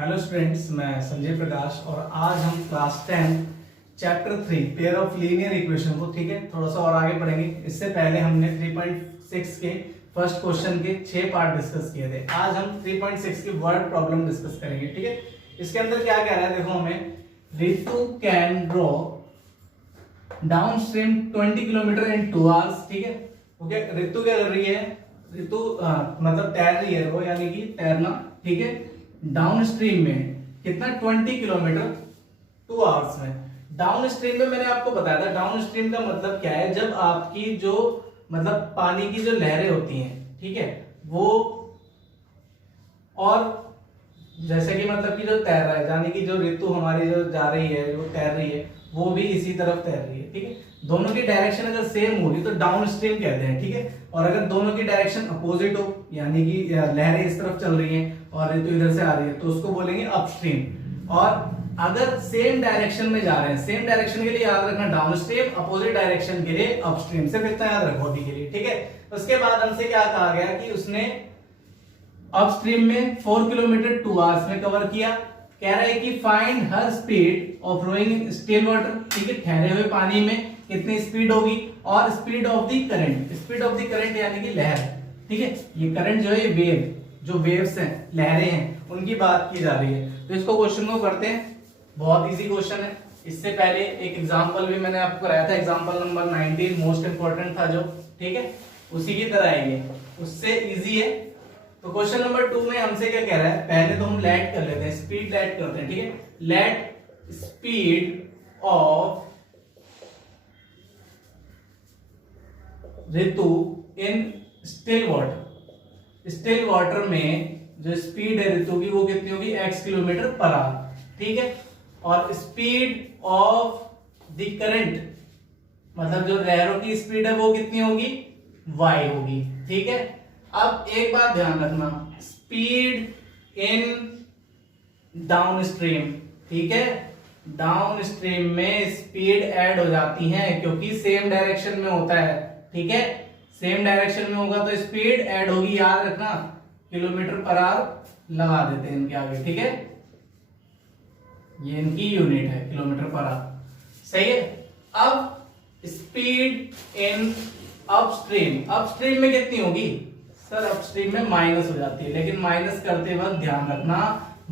Hello students, मैं संजय प्रकाश और आज हम class 10 chapter 3 pair of linear equation को ठीक है थोड़ा सा और आगे पढ़ेंगे। इससे पहले हमने 3.6 के फर्स्ट क्वेश्चन के 6 पार्ट डिस्कस किए थे। आज हम 3.6 की वर्ड प्रॉब्लम डिस्कस करेंगे। ठीक है, इसके अंदर क्या कह रहा है, देखो हमें Ritu can draw down stream 20 kilometre in 2 hours. ठीक है, ओके। रितु क्या कर रही है, रितु मतलब तैर रही है वो, यानी कि तैरना। ठीक है, डाउन स्ट्रीम में कितना 20 किलोमीटर 2 आवर्स में। डाउन स्ट्रीम में मैंने आपको बताया था, डाउन स्ट्रीम का मतलब क्या है, जब आपकी जो मतलब पानी की जो लहरें होती हैं, ठीक है, वो और जैसे कि मतलब कि जो तैर रहा है, यानी कि जो ऋतु हमारी जो जा रही है, जो तैर रही है, वो भी इसी तरफ तैर रही है। ठीक है, दोनों की डायरेक्शन अगर सेम होगी तो डाउन स्ट्रीम कहते हैं। ठीक है, और अगर दोनों की डायरेक्शन अपोजिट हो, यानी कि लहरें इस तरफ चल रही हैं और ऋतु इधर से आ रही है, तो उसको बोलेंगे अपस्ट्रीम। और अगर सेम डायरेक्शन में जा रहे हैं, सेम डायरेक्शन के लिए याद रखना डाउन स्ट्रीम, अपोजिट डायरेक्शन के लिए अपस्ट्रीम। सिर्फ इतना याद रखो अभी के लिए। ठीक है, उसके बाद हमसे क्या कहा गया कि उसने अपस्ट्रीम में 4 किलोमीटर 2 आवर्स में कवर किया। कह रहा है कि find her speed of rowing in still water. ठीक है, ठहरे हुए पानी में कितनी स्पीड होगी, और speed of the current, speed of the current यानी कि लहर। ठीक है, ये करंट जो है, ये वेव, जो वेव्स हैं, लहरें हैं, उनकी बात की जा रही है। तो इसको क्वेश्चन को करते हैं, बहुत इजी क्वेश्चन है। इससे पहले एक एग्जांपल भी मैंने आपको कराया था, एग्जांपल नंबर 19 मोस्ट इंपोर्टेंट था जो। ठीक है, उसी की तरह है ये, उससे इजी है। तो क्वेश्चन नंबर 2 में हमसे क्या कह रहा है, पहले तो हम लेट कर लेते हैं, स्पीड लेट करते हैं। ठीक है, late speed of Ritu in still water. Still water में जो स्पीड है ऋतु की, वो कितनी होगी, x किलोमीटर पर आवर। ठीक है, और स्पीड ऑफ द करंट, मतलब जो लहरों की स्पीड है, वो कितनी होगी, y होगी। ठीक है, अब एक बात ध्यान रखना, स्पीड इन डाउन स्ट्रीम। ठीक है, डाउन स्ट्रीम में स्पीड ऐड हो जाती है क्योंकि सेम डायरेक्शन में होता है। ठीक है, सेम डायरेक्शन में होगा तो स्पीड ऐड होगी, याद रखना, किलोमीटर पर आवर लगा देते हैं इनके आगे। ठीक है, ये इनकी यूनिट है, किलोमीटर पर आवर। सही है। अब स्पीड इन अपस्ट्रीम, अपस्ट्रीम में कितनी होगी सर, अपस्ट्रीम में माइनस हो जाती है, लेकिन माइनस करते वक्त ध्यान रखना,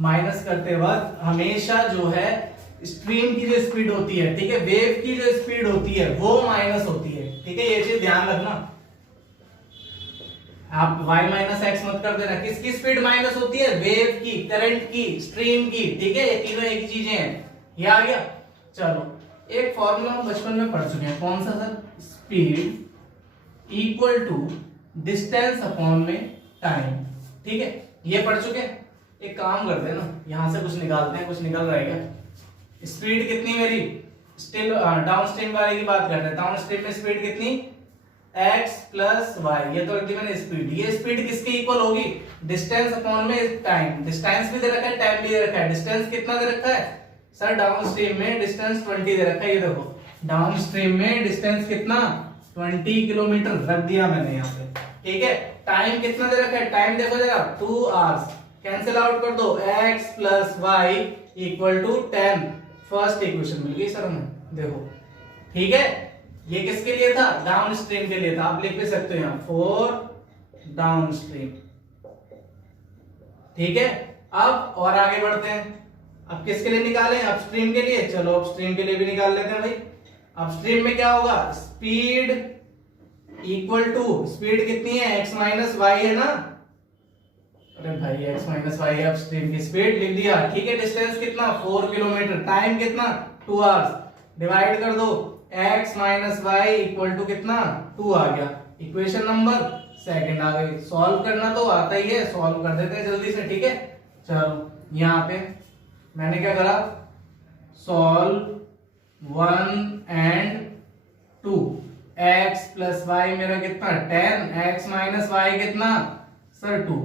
माइनस करते वक्त हमेशा जो है स्ट्रीम की जो स्पीड होती है, ठीक है, वेव की जो स्पीड होती है, वो माइनस होती है। ठीक है, ये चीज ध्यान रखना, आप y माइनस एक्स मत कर देना। किसकी स्पीड माइनस होती है, वेव की, करंट की, स्ट्रीम की। ठीक है, ये तीनों एक ही चीजें हैं। ये आ गया। चलो, एक फॉर्मूला हम बचपन में पढ़ चुके हैं, कौन सा sir, speed equal to distance upon में टाइम। ठीक है, ये पढ़ चुके हैं। एक काम करते हैं ना, यहां से कुछ निकालते हैं, कुछ निकल रहा है क्या। स्पीड कितनी मेरी, स्टिल डाउन स्ट्रीम वाले की बात करते हैं, डाउन स्ट्रीम में स्पीड कितनी, x प्लस वाई, ये तो रख दी मैंने स्पीड। ये स्पीड किसके इक्वल होगी, डिस्टेंस अपॉन में टाइम। डिस्टेंस भी दे रखा है, टाइम भी दे रखा है। डिस्टेंस कितना दे रखा है सर, डाउन स्ट्रीम में डिस्टेंस 20 दे रखा है। ये देखो, डाउन स्ट्रीम में डिस्टेंस कितना, 20 किलोमीटर रख दिया मैंने यहाँ पे। ठीक है, टाइम कितना दे रखा है, टाइम देखो जरा, 2 आवर्स। कैंसिल आउट कर दो, x plus Y equal to 10। First equation मिल गई सर हमें, देखो। ठीक है, ये किसके लिए था, डाउन स्ट्रीम के लिए था। आप लिख भी सकते हो यहाँ 4 डाउन स्ट्रीम। ठीक है, अब और आगे बढ़ते हैं। अब किसके लिए निकालें, अपस्ट्रीम के लिए। चलो अपस्ट्रीम के लिए भी निकाल लेते हैं भाई। अपस्ट्रीम में क्या होगा, स्पीड इक्वल टू, स्पीड कितनी है, x माइनस वाई है ना। अरे भाई x माइनस वाई है अपस्ट्रीम की स्पीड, लिख दिया। ठीक है, डिस्टेंस कितना, 4 किलोमीटर, टाइम कितना, 2 आवर्स। डिवाइड कर दो, x minus y equal to कितना, 2 आ गया। इक्वेशन नंबर सेकंड आ गई। सॉल्व करना तो आता ही है, सॉल्व कर देते हैं जल्दी से। ठीक है, चलो यहाँ पे मैंने क्या करा, solve 1 and 2। x plus y मेरा कितना, 10, x माइनस वाई कितना सर 2।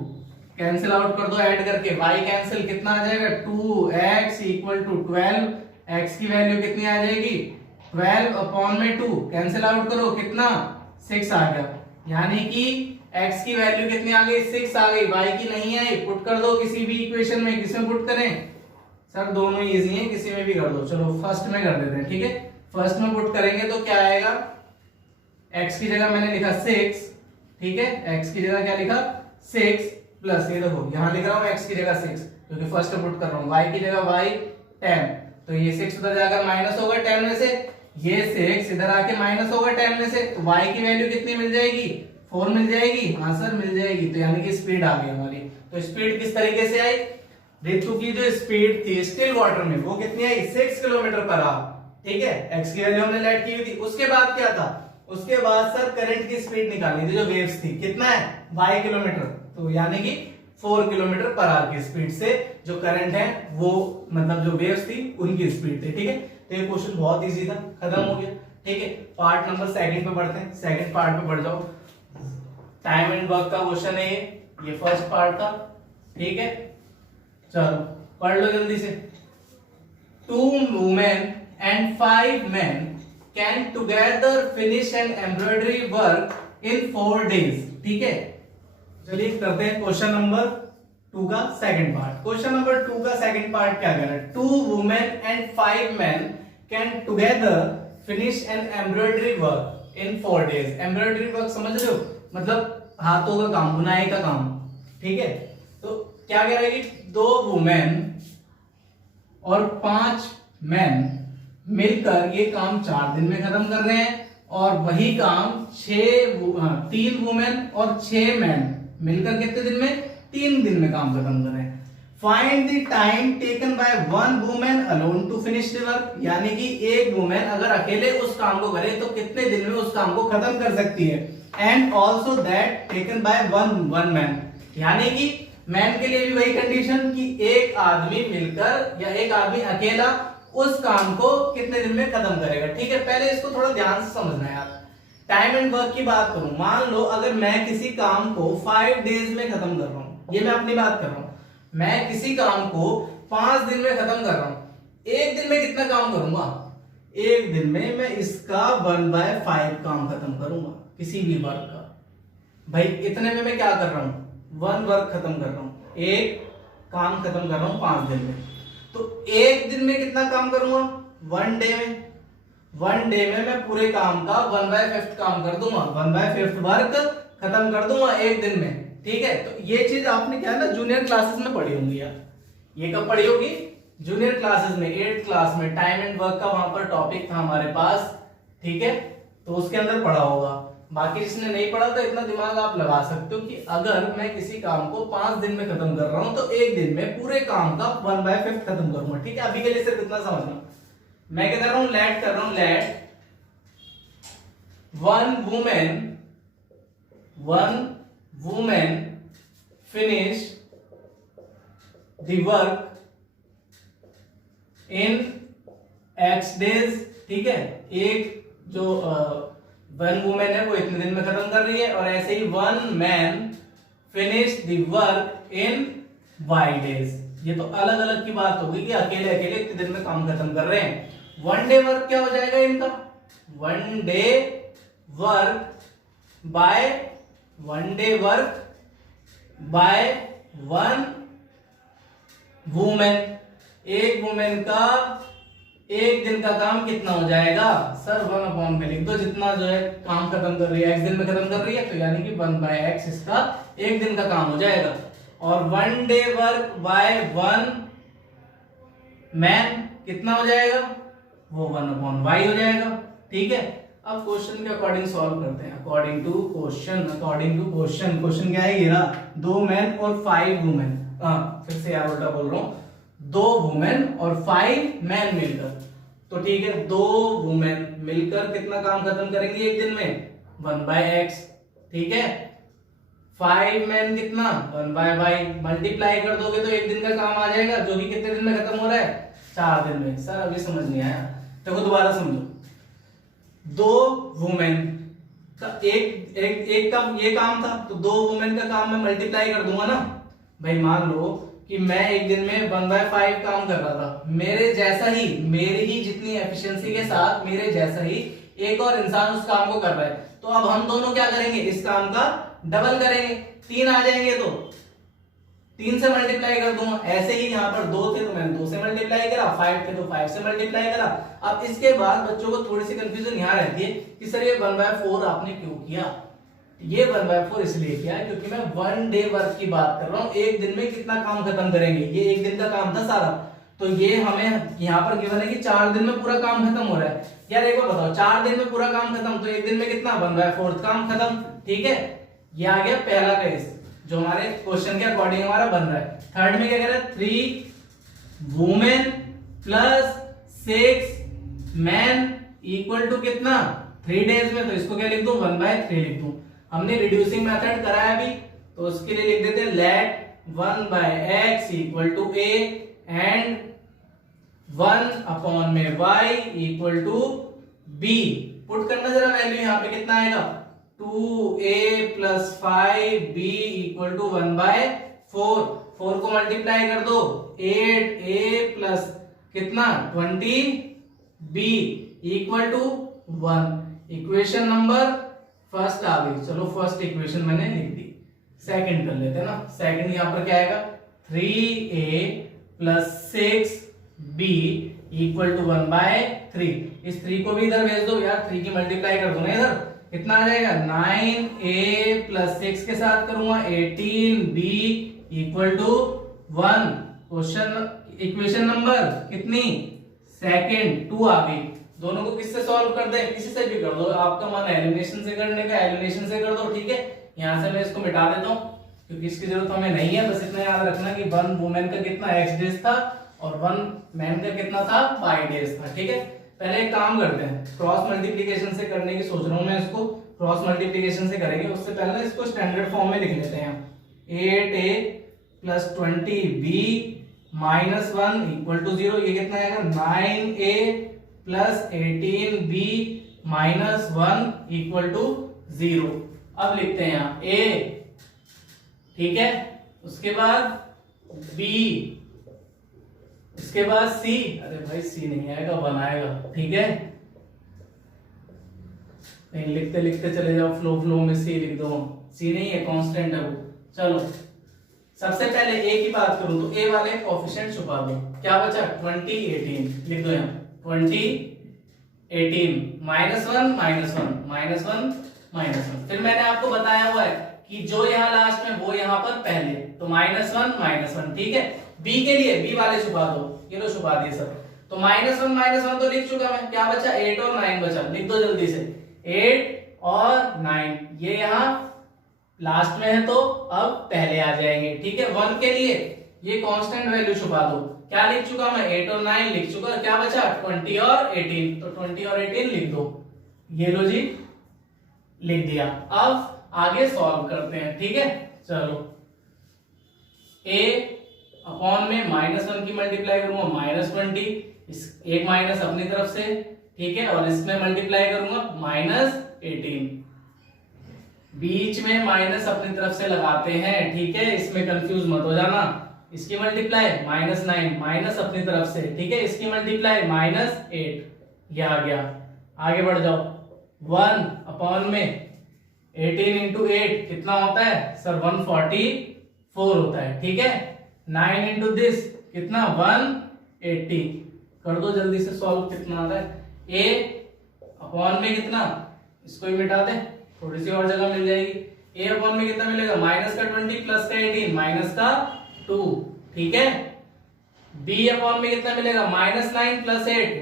कैंसिल आउट कर दो ऐड करके, y कैंसिल, कितना आ जाएगा, 2x इक्वल टू 12। x की वैल्यू कितनी आ जाएगी, 12 अपॉन में 2। कैंसिल आउट करो, कितना, 6 आ गया। यानी कि x की वैल्यू कितनी आ गई 6 आ गई, y की नहीं आई, पुट कर दो किसी भी इक्वेशन में। किसमें पुट करें सर, दोनों इजी हैं, किसी में भी कर दो। चलो फर्स्ट में कर देते हैं, ठीक है। फर्स्ट में पुट करेंगे तो क्या आएगा, x की जगह मैंने लिखा 6, ठीक है, x की जगह क्या लिखा 6 प्लस ये देखो यहां लिख रहा हूं x की जगह 6 क्योंकि फर्स्ट में पुट कर रहा हूं, y की जगह y 10, तो ये 6 उधर जाकर माइनस होगा 10 में से, ये 6 इधर आके माइनस होगा 10 में से, तो y की वैल्यू कितनी मिल जाएगी 4 मिल जाएगी। हाँ सर मिल जाएगी, तो यानी कि स्पीड आ गई हमारी। तो स्पीड किस तरीके से आई, ऋतु की जो स्पीड थी स्टिल वाटर में वो कितनी आई 6 किलोमीटर पर आवर, ठीक है, x की वैल्यू हमने लेट की हुई थी। उसके बाद क्या था, उसके बाद सर करंट की स्पीड निकालनी थी जो वेव्स थी, कितना है y किलोमीटर, तो यानी कि 4 किलोमीटर पर आवर की स्पीड से जो करंट है वो मतलब जो वेव्स थी उनकी स्पीड थी, ठीक है। तो ये क्वेश्चन बहुत इजी था, खत्म हो गया, ठीक है। पार्ट नंबर सेकंड पे बढ़ते हैं, सेकंड पार्ट पे बढ़ जाओ। टाइम एंड वर्क का क्वेश्चन है ये फर्स्ट पार्ट था, ठीक है। चलो पढ़ लो जल्दी से। 2 women and 5 men can together finish an embroidery work in 4 days, ठीक है। चलिए करते हैं क्वेश्चन नंबर 2 का सेकंड पार्ट। क्वेश्चन नंबर 2 का सेकंड पार्ट क्या कह रहा है, 2 women and 5 men can together finish an embroidery work in 4 days। Embroidery work समझ रहे हो, मतलब हाथों का काम, बुनाई का काम, ठीक है। तो क्या कह रहा है कि 2 वुमेन और 5 मैन मिलकर ये काम 4 दिन में खत्म कर रहे हैं, और वही काम 3 वुमेन और 6 मैन मिलकर कितने दिन में 3 दिन में काम खत्म कर रहे हैं। Find the time taken by 1 women alone to finish the work, यानी कि एक वुमेन अगर अकेले उस काम को करे तो कितने दिन में उस काम को खत्म कर सकती है। And also that taken by 1 man, यानी कि मैन के लिए भी वही कंडीशन कि एक आदमी मिलकर या एक आदमी अकेला उस काम को कितने दिन में खत्म करेगा, ठीक है। पहले इसको थोड़ा ध्यान से समझना है यार। टाइम एंड वर्क की बात करूं, मान लो अगर मैं किसी काम को 5 डेज में खत्म कर रहा हूं, ये मैं अपनी बात कर रहा हूं, मैं किसी काम को 5 दिन में खत्म कर रहा हूं, एक दिन में कितना काम करूंगा, एक दिन में मैं इसका 1/5 काम खत्म करूंगा किसी भी वर्क का। भाई इतने में मैं क्या कर रहा हूं, 1 वर्क खत्म कर रहा हूं, एक काम खत्म कर रहा हूं 5 दिन में। तो एक दिन में कितना काम करूंगा 1 डे में, 1 डे में मैं पूरे काम का 1/5 काम कर दूंगा, 1/5 वर्क खत्म कर दूंगा एक दिन में, ठीक है। तो ये चीज आपने क्या ना जूनियर क्लासेस में पढ़ी होंगी यार, ये कब पढ़ी होगी जूनियर क्लासेस में, 8th क्लास में टाइम एंड वर्क का वहां पर टॉपिक था हमारे पास, ठीक है, तो उसके अंदर पढ़ा होगा। बाकी जिसने नहीं पढ़ा तो इतना दिमाग आप लगा सकते हो कि अगर मैं किसी काम को 5 दिन में खत्म कर रहा हूं तो एक दिन में पूरे काम का 1/5 खत्म करूंगा, ठीक है। अभी के लिए सिर्फ इतना समझना। मैं क्या कर रहा हूं, लेट कर रहा हूं, late 1 woman finish the work in x days, ठीक है। एक जो 1 वुमेन है वो इतने दिन में खत्म कर रही है, और ऐसे ही 1 man finish the work in y days. ये तो अलग अलग की बात होगी कि अकेले अकेले इतने दिन में काम खत्म कर रहे हैं। 1 डे वर्क क्या हो जाएगा इनका, 1 day work by 1 day work by 1 women. एक वुमेन का एक दिन का काम कितना हो जाएगा सर, 1 में लिख दो, जितना जो है काम खत्म कर रही है x दिन में खत्म कर रही है, तो यानी कि 1/x इसका एक दिन का काम हो जाएगा। और 1 डे वर्क बाय 1 मैन कितना हो जाएगा, वो 1/y हो जाएगा, ठीक है। अब क्वेश्चन के अकॉर्डिंग सॉल्व करते हैं, अकॉर्डिंग टू क्वेश्चन। क्वेश्चन क्या है, ये रहा 2 मैन और 5 वुमेन, फिर से यार उल्टा बोल रहा हूं, 2 वुमेन और 5 मैन मिलकर, तो ठीक है 2 वुमेन मिलकर कितना काम खत्म करेंगे एक दिन में 1/x, ठीक है। 5 मैन कितना 1/y, मल्टीप्लाई कर दोगे तो एक दिन का काम आ जाएगा, जो कि कितने दिन में खत्म हो रहा है 4 दिन में। सर अभी समझ नहीं आया, देखो दोबारा समझो। 2 वुमेन का एक काम ये काम था, तो 2 वुमेन का काम मैं मल्टीप्लाई कर दूंगा ना। भाई मान लो कि मैं एक दिन में 1/5 काम कर रहा था, मेरे जैसा ही, मेरी ही जितनी एफिशिएंसी के साथ मेरे जैसा ही एक और इंसान उस काम को कर रहा है, तो अब हम दोनों क्या करेंगे, इस काम का डबल करेंगे, 3 आ जाएंगे तो 3 से मल्टीप्लाई कर दूंगा। ऐसे ही यहाँ पर 2 थे तो मैंने 2 से मल्टीप्लाई करा, 5 थे तो 5 से मल्टीप्लाई करा। अब इसके बाद बच्चों को थोड़ी सी कंफ्यूजन यहाँ रहती है कि सर ये 1/4 आपने क्यों किया। ये 1/4 इसलिए किया क्योंकि मैं 1 डे वर्क की बात कर रहा हूँ, एक दिन में कितना काम खत्म करेंगे, ये एक दिन का काम था सारा। तो ये हमें यहाँ पर गिवन है कि 4 दिन में पूरा काम खत्म हो रहा है। यार एक बार बताओ, 4 दिन में पूरा काम खत्म तो एक दिन में कितना, 1/4 काम खत्म। ठीक है, ये आ गया पहला केस जो हमारे क्वेश्चन के अकॉर्डिंग हमारा बन रहा है। थर्ड में क्या कह रहा है, 3 women plus 6 man equal to कितना, 3 डेज में। तो इसको क्या लिख दूं, 1/3 लिख दूं। हमने रिड्यूसिंग मेथड कराया अभी, तो उसके लिए लिख देते हैं let 1/x equal to a and 1 में y equal to b। Put करना जरा वैल्यू, यहाँ पे कितना आएगा, 2a plus 5b equal to 1/4। 4 को मल्टीप्लाई कर दो, 8a प्लस कितना 20b equal to 1। Equation number first आ गई। चलो फर्स्ट इक्वेशन मैंने लिख दी, सेकंड कर लेते हैं ना। सेकंड यहाँ पर क्या आएगा, 3a plus 6b equal to 1/3। इस 3 को भी इधर भेज दो यार, 3 की मल्टीप्लाई कर दो ना इधर, कितना आ जाएगा, 9a प्लस 6 के साथ करूंगा 18b equal to 1। Question equation number कितनी, सेकंड, 2 आ गई। दोनों को किससे सॉल्व कर दें, किसी से भी कर दो, आपका मन एलिमिनेशन से करने का एलिमिनेशन से कर दो। ठीक है, यहां से मैं इसको मिटा देता हूं क्योंकि इसकी जरूरत हमें नहीं है। बस इतना याद रखना कि 1 वुमेन का कितना x डेज था और 1 मैन का कितना था, y डेज था। ठीक है, पहले एक काम करते हैं, क्रॉस मल्टीप्लिकेशन से करने की सोच रहा हूं मैं इसको। क्रॉस मल्टीप्लिकेशन से करेंगे, उससे पहले ना इसको स्टैंडर्ड फॉर्म में लिख लेते हैं। 8a plus 20b minus 1 equal to 0। ये कितना आएगा, 9a plus 18b minus 1 equal to 0। अब लिखते हैं यहाँ a, ठीक है, उसके बाद b, उसके बाद c। अरे भाई c नहीं आएगा, 1 आएगा। ठीक है, नहीं लिखते लिखते चले जाओ, फ्लो फ्लो में c लिख दो। c नहीं है, कांस्टेंट है वो। चलो सबसे पहले a की बात करूं तो a वाले कोएफिशिएंट छुपा दो। क्या बचा, 20 18 लिख दो यहाँ, 20 18 -1 -1 -1 फिर मैंने आपको बताया हुआ है कि जो यहाँ लास्ट में वो यहाँ पर पहले, तो -1 ठीक है। b के लिए b वाले छुपा दो, ये लो छुपा दिए सब। तो -1 तो लिख चुका मैं, क्या बचा, 8 और 9 बचा। लिख दो जल्दी से, 8 और 9 ये यहाँ लास्ट में है तो अब पहले आ जाएंगे। ठीक है, 1 के लिए ये कांस्टेंट वैल्यू छुपा दो। क्या लिख चुका मैं, 8 और 9 लिख चुका। क्या बचा, 20 और 18। तो 20 और 18 लिख दो, ये लो जी लिख दिया। अब आगे सॉल्व करते हैं। ठीक है, चलो a अपॉन में -1 की मल्टीप्लाई करूंगा -20, इस एक माइनस अपनी तरफ से, ठीक है, और इसमें मल्टीप्लाई करूंगा -18। बीच में माइनस अपनी तरफ से लगाते हैं। ठीक है, इसमें कंफ्यूज मत हो जाना। इसकी मल्टीप्लाई -9 माइनस अपनी तरफ से, ठीक है, इसकी मल्टीप्लाई -8, ये आ गया। आगे बढ़ जाओ, 1 अपॉन में 18 इंटू 8 कितना होता है सर, 144 होता है। ठीक है, 9 इंटू दिस कितना, 180। कर दो जल्दी से सॉल्व, कितना आता है, a अपॉन में कितना, इसको ही मिटा दे, थोड़ी सी और जगह मिल जाएगी। a अपॉन में कितना मिलेगा, माइनस का 20 प्लस का 18 माइनस का 2। ठीक है, b अपॉन में कितना मिलेगा, -9 प्लस 8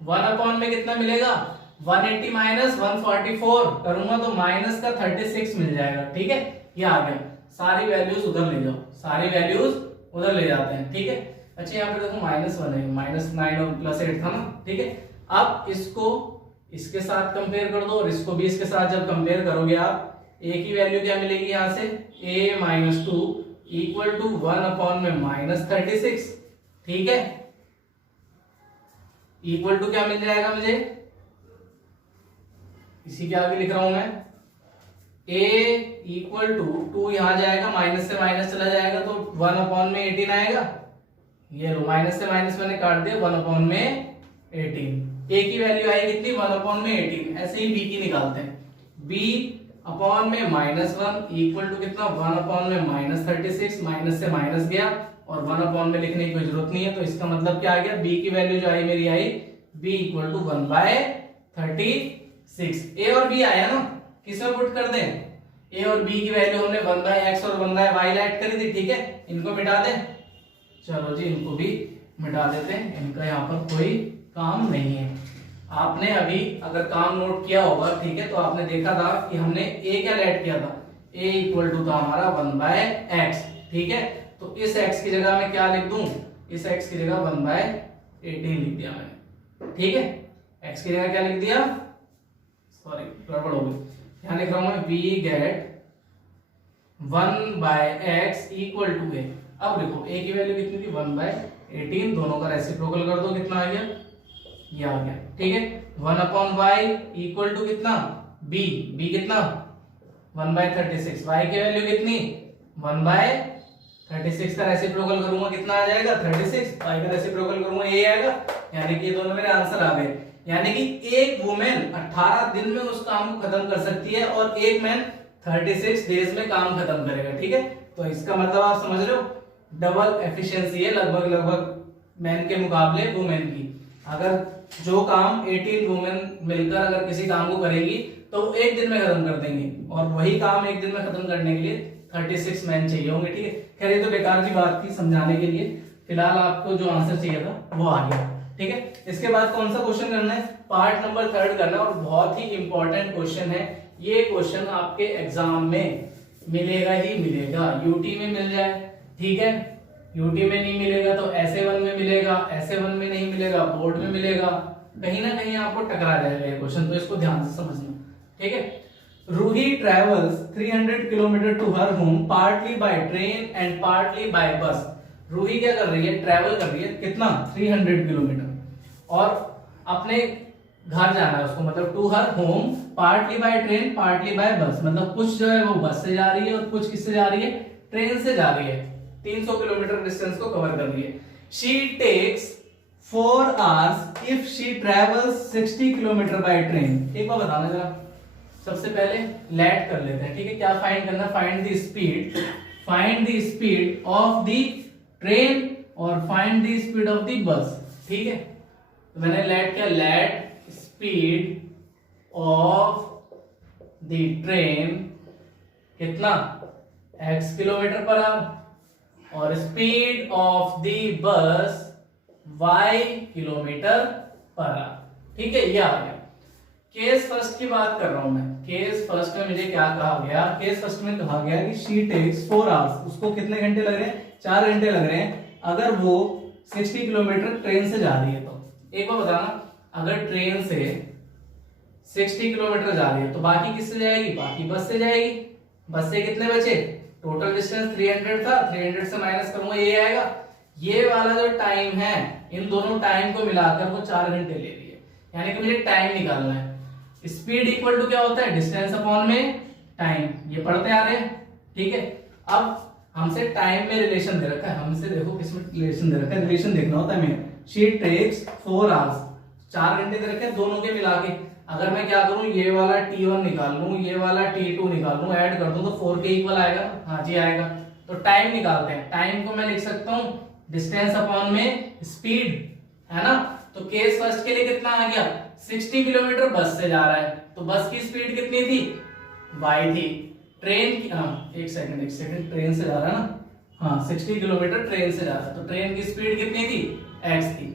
1 अपॉन में कितना मिलेगा, 180 माइनस 144 करूंगा तो माइनस का 36 मिल जाएगा। ठीक है, ये आ गया। सारी वैल्यूज उधर ले जाओ, सारी वैल्यूज उधर ले जाते हैं। ठीक है, अच्छा यहाँ पे देखो -1 है, -9 और +8 था ना। ठीक है, अब इसको इसके साथ कंपेयर कर दो और इसको भी इसके साथ जब कंपेयर करोगे आप, a की वैल्यू क्या मिलेगी यहाँ से, a - 2 इक्वल टू 1 अपॉन में -36। ठीक है, इक्वल टू क्या मिल जाएगा मुझे, इसी के आगे लिख रहा हूं मैं, a इक्वल टू 2 यहां जाएगा, माइनस से माइनस चला जाएगा तो 1 अपॉन में 18 आएगा। ये लो, माइनस से माइनस मैंने काट दिया, 1 अपॉन में 18। a की वैल्यू आई कितनी, 1 अपॉन में 18। ऐसे ही b की निकालते हैं, b अपॉन में -1 इक्वल टू कितना 1 अपॉन में -36, माइनस से माइनस गया और 1 अपॉन में लिखने की कोई जरूरत नहीं है, तो इसका मतलब क्या आ गया, b की वैल्यू जो आई मेरी आई b इक्वल टू 1/36। ए और b आया ना, किसमें पुट कर दें, a और b की वैल्यू हमने 1/x और 1/y ऐड करी थी, ठीक है, इनको मिटा दें। चलो जी इनको भी मिटा देते हैं, इनका यहाँ पर कोई काम नहीं है। आपने अभी अगर काम नोट किया होगा, ठीक है, तो आपने देखा था कि हमने a क्या ऐड किया था, a इक्वल टू था हमारा 1/x, ठीक है, तो इस x की जगह मैं क्या लिख दूं, इस x की जगह 1/18 लिख दिया मैंने, ठीक है, x की जगह क्या लिख दिया, सॉरी गड़बड़ हो गई, यहाँ लिख रहा हूं मैं v get 1/x equal to a। अब देखो a की वैल्यू कितनी थी 1/18, दोनों का रेसिप्रोकल कर दो, कितना आ गया, ये आ गया, ठीक है। 1/y इक्वल टू कितना b, b कितना 1/36, y की वैल्यू कितनी 1/36 का रेसिप्रोकल करूंगा कितना आ जाएगा 36, y का रेसिप्रोकल करूंगा ये आएगा, यानी कि ये दोनों मेरे आंसर आ गए। यानी कि एक वुमेन 18 दिन में उस काम को खत्म कर सकती है और एक मैन 36 डेज में काम खत्म करेगा, ठीक है। तो इसका मतलब आप समझ रहे हो, डबल एफिशिएंसी है लगभग मैन के मुकाबले वुमेन की। अगर जो काम 18 वुमेन मिलकर अगर किसी काम को करेगी तो एक दिन में खत्म कर देंगे, और वही काम एक दिन में खत्म करने के लिए 36 मैन चाहिए होंगे, ठीक है। खैर ये तो बेकार की बात थी समझाने के लिए, फिलहाल आपको जो आंसर चाहिए था वो आ गया, ठीक है। इसके बाद कौन सा क्वेश्चन करना है, पार्ट नंबर 3 करना है, और बहुत ही इंपॉर्टेंट क्वेश्चन है ये। क्वेश्चन आपके एग्जाम में मिलेगा ही मिलेगा, यूटी में मिल जाए, ठीक है, यूटी में नहीं मिलेगा तो SA1 में मिलेगा, SA1 में नहीं मिलेगा बोर्ड में मिलेगा, कहीं ना कहीं आपको टकरा जाएगा ये क्वेश्चन, तो इसको ध्यान से समझना, ठीक है। Ruhi travels 300 kilometre to her home partly by train and partly by bus. Ruhi क्या कर रही है, ट्रेवल कर रही है, कितना 300 किलोमीटर, और अपने घर जाना है उसको, मतलब to her home partly by train partly by bus, मतलब कुछ जो है वो बस से जा रही है और कुछ किससे जा रही है, ट्रेन से जा रही है, 300 किलोमीटर डिस्टेंस को कवर कर रही है। She takes 4 hours if she travels 60 kilometre by train. एक बार बताना जरा, सबसे पहले लेट कर लेते हैं, ठीक है। क्या फाइंड करना, find the speed of the train और find the speed of the bus, ठीक है। तो मैंने लेट किया, let speed of the train कितना x किलोमीटर पर आवर और speed of the bus y kilometre per hour, ठीक है, ये आ गया। केस फर्स्ट की बात कर रहा हूं मैं, केस फर्स्ट में मुझे क्या कहा गया, केस फर्स्ट में कहा गया कि शी टेक्स 4 आवर्स, उसको कितने घंटे लग रहे हैं, 4 घंटे लग रहे हैं, अगर वो 60 किलोमीटर ट्रेन से जा रही है। तो एक बार बताना, अगर ट्रेन से 60 किलोमीटर जा रही है तो बाकी किससे जाएगी, बाकी बस से जाएगी। बस से कितने बचे, टोटल डिस्टेंस 300 था, 300 से माइनस करूंगा ये आएगा। ये वाला जो टाइम है, इन दोनों टाइम को मिलाकर वो 4 घंटे ले रही है, यानी कि मुझे टाइम निकालना है। स्पीड इक्वल टू क्या होता है, डिस्टेंस अपॉन में टाइम, ये पढ़ते आ रहे हैं, ठीक है। अब हमसे टाइम में रिलेशन दे रखा है, हमसे देखो किसमें रिलेशन दे रखा है, रिलेशन देखना होता है हमें। शी टेक्स 4 आवर्स, 4 घंटे दे रखे हैं दोनों के मिला के। अगर मैं क्या करूं, ये वाला T1 निकाल लूं, ये वाला T2 निकाल लूं, ऐड कर दूं तो 4 के इक्वल आएगा, हाँ जी आएगा। तो टाइम निकालते हैं, टाइम को मैं लिख सकता हूं डिस्टेंस अपॉन में स्पीड, है ना। तो केस फर्स्ट के लिए कितना आ गया, 60 किलोमीटर बस से जा रहा है, तो बस की स्पीड कितनी थी, y थी। ट्रेन की, हाँ एक सेकंड, ट्रेन से जा रहा है ना, हाँ 60 किलोमीटर ट्रेन से जा रहा है, तो ट्रेन की स्पीड कितनी थी, x थी।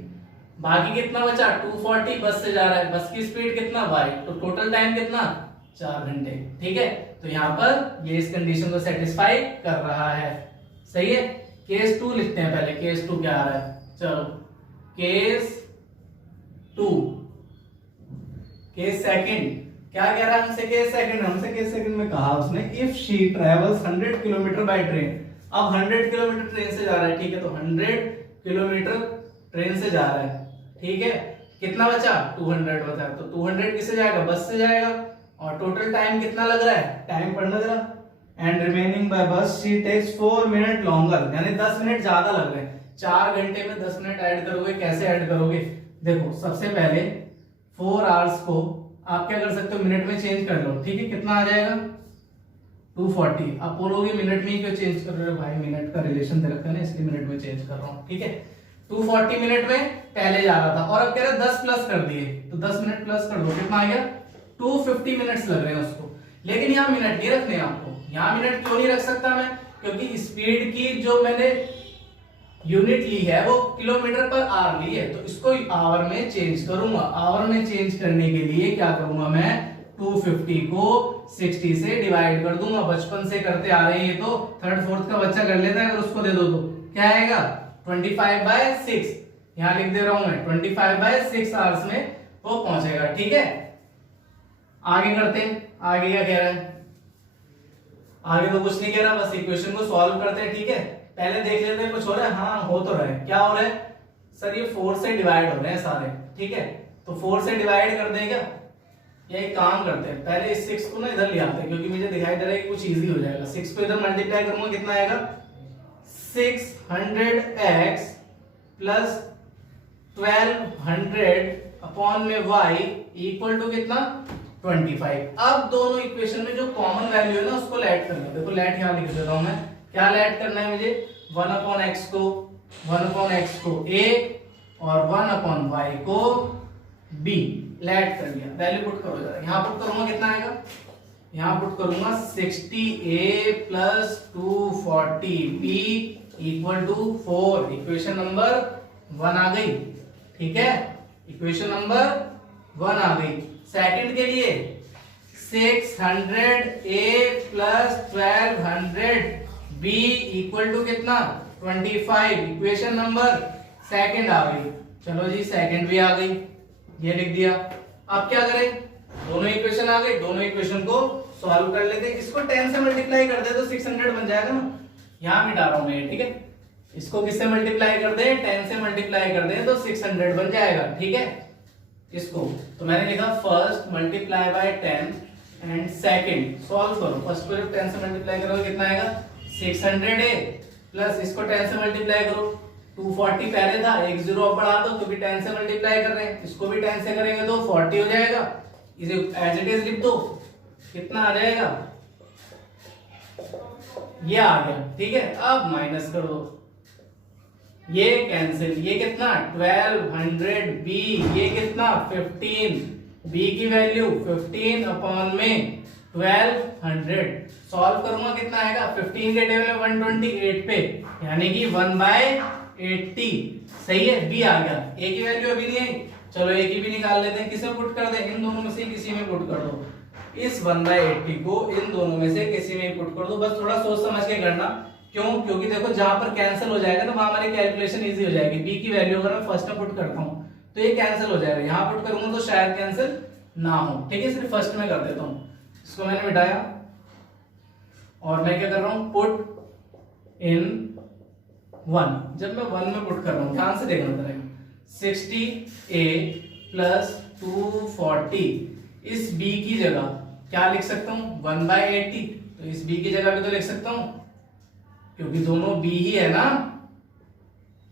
बाकी कितना बचा, 240 बस से जा रहा है, बस की स्पीड कितना y, तो टोटल टाइम कितना 4 घंटे, ठीक है। तो यहाँ पर ये इस कंडीशन को सेटिस्फाई कर रहा है, सही है। केस 2 लिखते हैं पहले, केस 2 क्या आ रहा है, चलो केस 2, केस सेकंड क्या कह रहा है हमसे, केस सेकंड में कहा उसने if she travels 100 kilometre by train. अब 100 किलोमीटर ट्रेन से जा रहा है, ठीक है, तो 100 किलोमीटर ट्रेन से जा रहा है, ठीक है। कितना बचा, 200 बचा, तो 200 किससे जाएगा, बस से जाएगा। और टोटल टाइम कितना लग रहा है, टाइम पढ़ना जरा, एंड रिमेनिंग बाय बस शी टेक्स 4 मिनट लॉन्गर, यानी 10 मिनट ज्यादा लग रहे हैं। 4 घंटे में 10 मिनट ऐड करोगे, कैसे ऐड करोगे, देखो सबसे पहले 4 आवर्स को आप क्या कर सकते हो, मिनट में चेंज कर लो, ठीक है। कितना आ जाएगा 240। आप बोलोगे मिनट में क्यों चेंज कर रहे हो भाई, मिनट का रिलेशन दे रखा है ना, इसलिए मिनट में चेंज कर रहा हूँ, ठीक है। 240 मिनट में पहले जा रहा था, और अब कह रहे 10 प्लस कर दिए, तो 10 मिनट प्लस कर दो, कितना आ गया 250 मिनट्स लग रहे हैं उसको। लेकिन यहाँ मिनट नहीं रखने आपको, यहाँ मिनट क्यों नहीं रख सकता मैं, क्योंकि स्पीड की जो मैंने यूनिट ली है वो किलोमीटर पर आवर ली है, तो इसको आवर में चेंज करूंगा। आवर में चेंज करने के लिए क्या करूंगा मैं, 250 को 60 से डिवाइड कर दूंगा। बचपन से करते आ रहे हैं, तो थर्ड फोर्थ का बच्चा कर लेता है, अगर उसको दे दो तो क्या आएगा 25/6। यहां लिख दे रहा हूं मैं 25/6 आवर्स में वो पहुंचेगा, ठीक है। आगे करते हैं, आगे क्या कह रहा है, आगे तो कुछ नहीं कह रहा, बस इक्वेशन को सॉल्व करते हैं, ठीक है। पहले देख लेते हैं कुछ हो रहा है, हाँ हो तो रहा है। क्या हो रहा है सर, ये 4 से डिवाइड हो रहे हैं सारे, ठीक है। तो 4 से डिवाइड कर दें क्या, या एक काम करते हैं, पहले इस 6 को ना इधर ले आते हैं, क्योंकि मुझे दिखाई दे रहा है कि कुछ इजी हो जाएगा। 6 को इधर मल्टीप्लाई करूंगा, कितना आएगा 600x प्लस 1200 अपॉन में y इक्वल टू कितना 25। अब दोनों इक्वेशन में जो कॉमन वैल्यू है ना उसको लेट करना है। देखो लेट यहां लिख देता हूं मैं, क्या लेट करना है मुझे, 1/x को a और 1/y को b लेट कर दिया। वैल्यू पुट करो जरा, यहां पुट करूंगा कितना आएगा, यहां पुट करूंगा 60a plus 240b equal to 4। Equation number 1 आ गई, ठीक है। इक्वेशन नंबर 1 आ गई। सेकंड के लिए 600a plus 1200b equal to कितना 25। इक्वेशन नंबर सेकंड आ गई। चलो जी सेकंड भी आ गई, ये लिख दिया। अब क्या करें, दोनों इक्वेशन आ गई, दोनों इक्वेशन को सॉल्व कर लेते हैं। इसको 10 से मल्टीप्लाई कर दे तो 600 बन जाएगा ना, यहां मिटा रहा हूं मैं, ठीक है। इसको किससे मल्टीप्लाई कर दे, 10 से मल्टीप्लाई कर दे तो 600 बन जाएगा, ठीक है। इसको तो मैंने लिखा first multiply by 10 and second solve करो। फर्स्ट को जब 10 से मल्टीप्लाई करोगे कितना आएगा 600a प्लस इसको 10 से मल्टीप्लाई करो, 240 पहले था, एक जीरो और बढ़ा दो क्योंकि 10 से मल्टीप्लाई कर रहे हैं। इसको भी 10 से करेंगे तो 40 हो जाएगा, इसे एज इट इज लिख दो, कितना आ जाएगा ये आ गया, ठीक है। अब माइनस कर दो, ये कैंसिल, ये कितना 1200b, ये कितना 15, b की वैल्यू 15 अपॉन में 1200 सॉल्व करूंगा कितना आएगा 15 के टेबल में 128 पे, यानी कि 1/80 सही है। b आ गया, a की वैल्यू अभी नहीं है, चलो a की भी निकाल लेते हैं। किसे पुट कर दें, इन दोनों में से किसी में पुट कर दो। इस 1/80 को इन दोनों में से किसी में पुट कर दो, बस थोड़ा सोच समझ के करना। क्यों, क्योंकि देखो जहां पर कैंसिल हो जाएगा ना वहां हमारी कैलकुलेशन इजी हो जाएगी। b की वैल्यू अगर मैं फर्स्ट में पुट करता हूं तो ये कैंसिल हो जाएगा, यहां पुट करूंगा तो शायद कैंसिल ना हो, ठीक है। सिर्फ फर्स्ट में कर देता हूं, इसको मैंने मिटाया और मैं क्या कर रहा हूं पुट इन 1। जब मैं 1 में पुट कर रहा हूं ध्यान से देखना जरा, 60a प्लस 240 इस b की जगह क्या लिख सकता हूं 1/80, तो इस b की जगह भी तो लिख सकता हूं क्योंकि दोनों b ही है ना।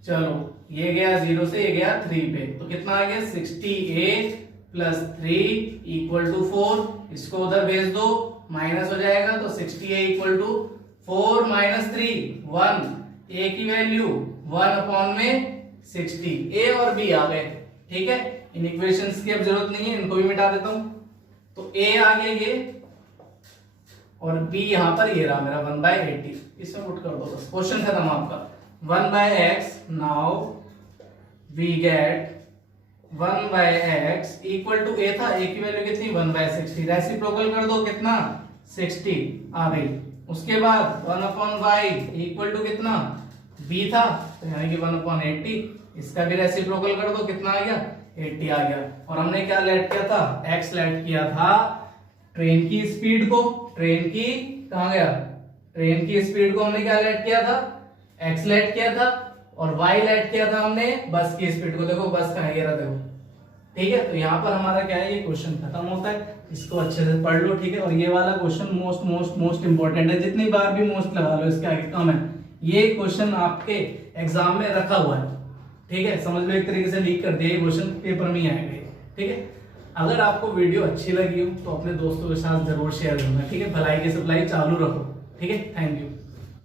चलो ये गया 0 से, ये गया 3 पे, तो कितना आ गया 60a प्लस 3 इक्वल टू 4। इसको उधर भेज दो, माइनस हो जाएगा, तो 60a equal to 4 minus 3 1, a की वैल्यू 1 अपॉन में 60, a और b आ गए, ठीक है। इन इक्वेशंस की अब जरूरत नहीं है, इनको भी मिटा देता हूं। तो a आ गया ये और b यहां पर ये रहा मेरा 1/80, इसमें पुट कर दो, बस क्वेश्चन खत्म आपका। 1/x, now we get 1/x equal to a था, a की वैल्यू कितनी 1/60, रेसिप्रोकल कर दो कितना 60 आ गई। उसके बाद 1/y इक्वल टू कितना b था, तो यानी कि 1/80, इसका भी रेसिप्रोकल कर दो, कितना आ गया 80 आ गया। और हमने क्या लेट किया था, x लेट किया था ट्रेन की स्पीड को, ट्रेन की कहां गया, ट्रेन की स्पीड को हमने क्या लेट किया था x लेट किया था, और y लेट किया था हमने बस की स्पीड को। देखो बस कहां है, देखो, ठीक है। तो यहाँ पर हमारा क्या है, ये क्वेश्चन खत्म होता है, इसको अच्छे से पढ़ लो, ठीक है। और ये वाला question most most most important है, जितनी बार भी मोस्ट लगा लो इसके आगे कम है। ये क्वेश्चन आपके एग्जाम में रखा हुआ है, ठीक है, समझ लो, एक तरीके से लीक कर दिया, ये क्वेश्चन पेपर में ही आएगा, ठीक है। अगर आपको वीडियो अच्छी लगी हो तो अपने दोस्तों के साथ जरूर शेयर करना, ठीक है। भलाई की सप्लाई चालू रखो, ठीक है। Thank you.